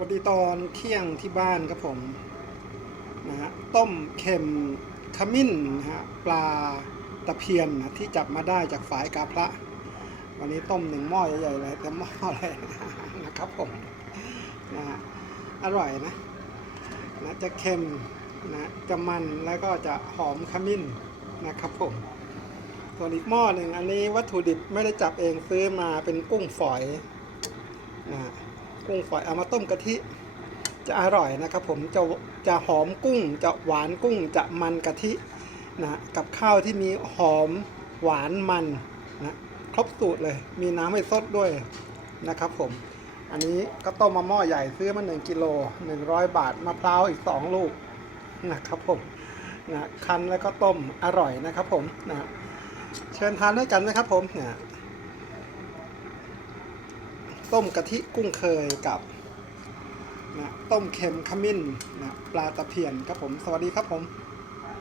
วัสดีตอนเที่ยงที่บ้านครับผมนะฮะต้มเค็มขมิ้นนะฮะปลาตะเพียนนะที่จับมาได้จากฝายกาพระ วันนี้ต้มหนึ่งหม้อใหญ่ๆเลยแต่หม้ออะไรนะครับผมนะฮะอร่อยนะนะจะเค็มนะจะมันแล้วก็จะหอมขมิ้นนะครับผมส่วนอีกหม้อหนึ่งอันนี้วัตถุดิบไม่ได้จับเองซื้อมาเป็นกุ้งฝอย กุ้งฝอยเอามาต้มกะทิจะอร่อยนะครับ ผมจะจะหอมกุ้ง จะหวานกุ้ง จะมันกะทินะกับข้าวที่มีหอมหวานมันนะครบสูตรเลย มีน้ำให้ซดด้วยนะครับ ผม อันนี้ก็ต้มมาหม้อใหญ่ซื้อมา1กิโล100 บาทมะพร้าวอีก 2 ลูกนะครับผมนะคั้นแล้วก็ต้มอร่อยนะครับ ผมนะเชิญทานด้วยกันนะครับ ผมเนี่ย ต้มกะทิกุ้งเคยกับนะต้มเค็มขมิ้นนะปลาตะเพียนครับผม สวัสดีครับผม